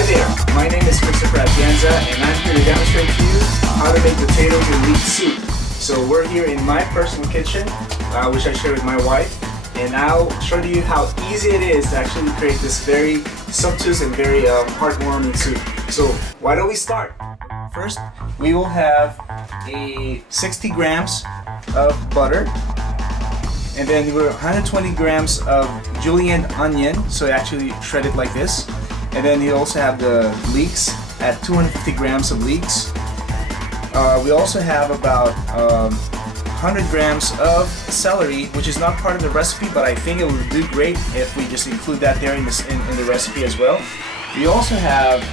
Hi there, my name is Kristoffer Atienza and I'm here to demonstrate to you how to make potatoes and leek soup. So we're here in my personal kitchen, which I share with my wife, and I'll show you how easy it is to actually create this very sumptuous and very heartwarming soup. So why don't we start? First, we will have a 60 grams of butter, and then we're 120 grams of julienne onion, so actually shred it like this. And then you also have the leeks at 250 grams of leeks. We also have about 100 grams of celery, which is not part of the recipe, but I think it will do great if we just include that there in the recipe as well. We also have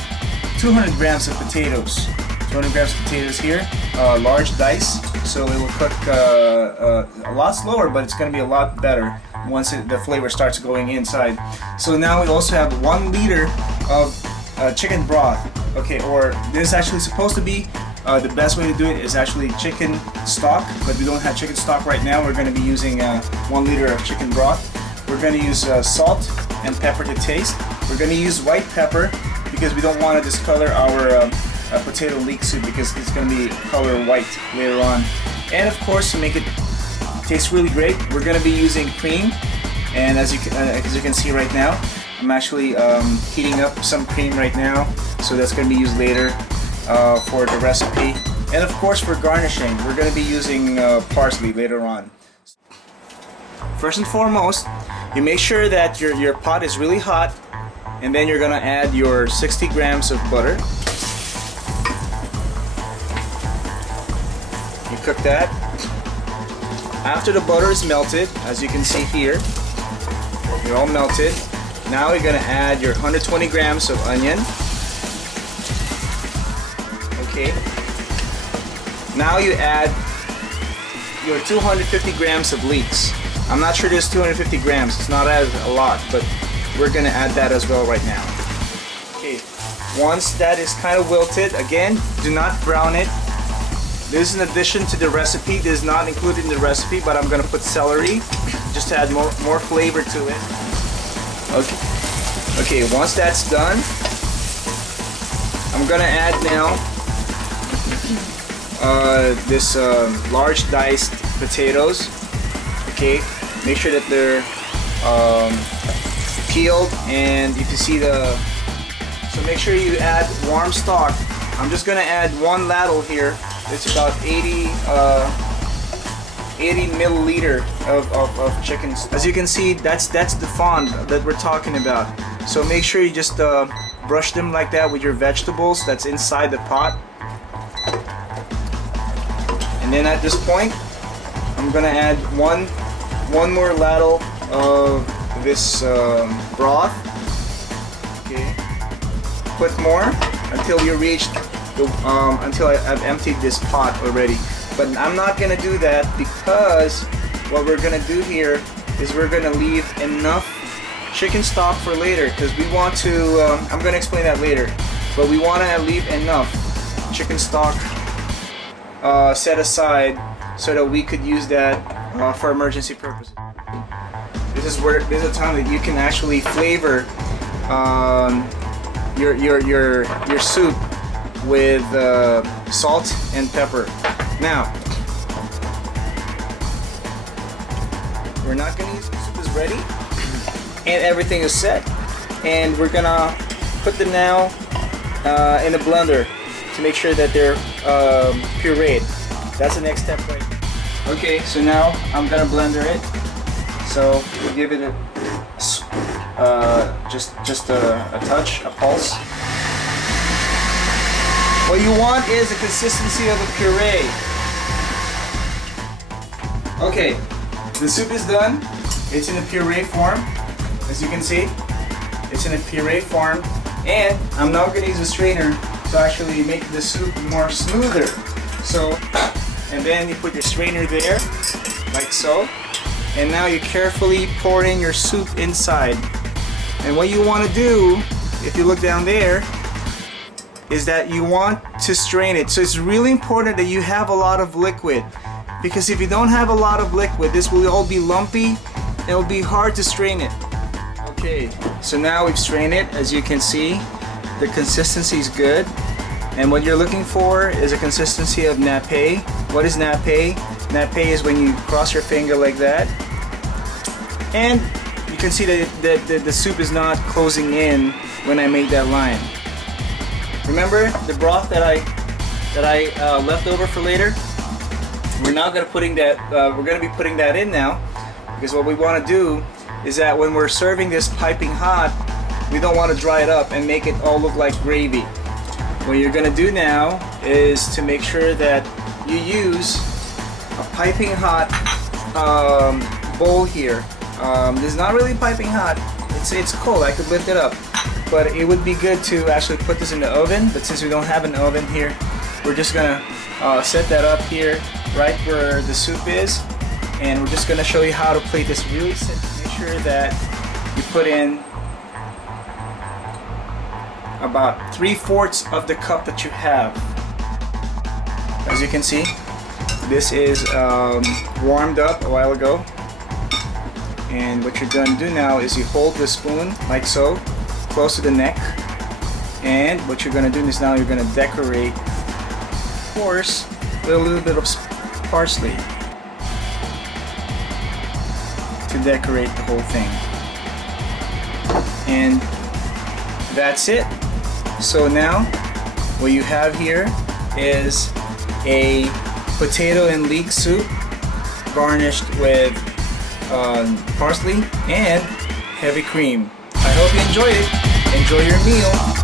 200 grams of potatoes. 200 grams of potatoes here, large dice, so it will cook a lot slower, but it's going to be a lot better once the flavor starts going inside. So now we also have 1 liter of chicken broth. Okay, or this is actually supposed to be the best way to do it is actually chicken stock, but we don't have chicken stock right now. We're going to be using 1 liter of chicken broth. We're going to use salt and pepper to taste. We're going to use white pepper because we don't want to discolor our potato leek soup because it's going to be color white later on. And of course, to make it taste really great, we're going to be using cream. And as you can see right now, I'm actually heating up some cream right now, so that's going to be used later for the recipe. And of course, for garnishing, we're going to be using parsley later on. First and foremost, you make sure that your pot is really hot, and then you're going to add your 60 grams of butter. You cook that. After the butter is melted, as you can see here, they're all melted. Now you're going to add your 120 grams of onion. Okay. Now you add your 250 grams of leeks. I'm not sure there's 250 grams. It's not as a lot, but we're going to add that as well right now. Okay. Once that is kind of wilted, again, do not brown it. This is an addition to the recipe. This is not included in the recipe, but I'm going to put celery just to add more flavor to it. Okay, once that's done, I'm going to add now this large diced potatoes. Okay, make sure that they're peeled, and if you see so make sure you add warm stock. I'm just going to add 1 ladle here. It's about 80 milliliter of chicken. As you can see, that's the fond that we're talking about. So make sure you just brush them like that with your vegetables that's inside the pot. And then at this point, I'm gonna add one more ladle of this broth. Okay, put more until you reach until I've emptied this pot already. But I'm not gonna do that because what we're gonna do here is we're gonna leave enough chicken stock for later, because we want to I'm gonna explain that later, but we want to leave enough chicken stock set aside so that we could use that for emergency purposes. This is a time that you can actually flavor your soup with salt and pepper. Now, we're not going to use the soup is ready and everything is set, and we're gonna put them now in a blender to make sure that they're pureed. That's the next step right now. Okay, so now I'm gonna blender it. So we'll give it just a touch, a pulse. What you want is the consistency of a puree. Okay, the soup is done. It's in a puree form. As you can see, it's in a puree form. And I'm now going to use a strainer to actually make the soup more smoother. So, and then you put your strainer there, like so. And now you carefully pour in your soup inside. And what you want to do, if you look down there, is that you want to strain it. So it's really important that you have a lot of liquid, because if you don't have a lot of liquid, this will all be lumpy. It'll be hard to strain it. Okay, so now we've strained it, as you can see. the consistency is good. And what you're looking for is a consistency of nappe. What is nappe? Nappe is when you cross your finger like that. And you can see that the soup is not closing in when I made that line. Remember the broth that I left over for later? We're now gonna be putting that in now, because what we want to do is that when we're serving this piping hot, we don't want to dry it up and make it all look like gravy. What you're gonna do now is to make sure that you use a piping hot bowl here. This is not really piping hot. It's cold. I could lift it up, but it would be good to actually put this in the oven. But since we don't have an oven here, we're just gonna set that up here, right where the soup is, and we're just gonna show you how to plate this really simple. Make sure that you put in about 3/4 of the cup that you have. As you can see, this is warmed up a while ago, and what you're going to do now is you hold the spoon like so, close to the neck, and what you're going to do is now you're going to decorate, of course, with a little bit of parsley to decorate the whole thing. And that's it. So now what you have here is a potato and leek soup garnished with parsley and heavy cream. I hope you enjoyed it. Enjoy your meal.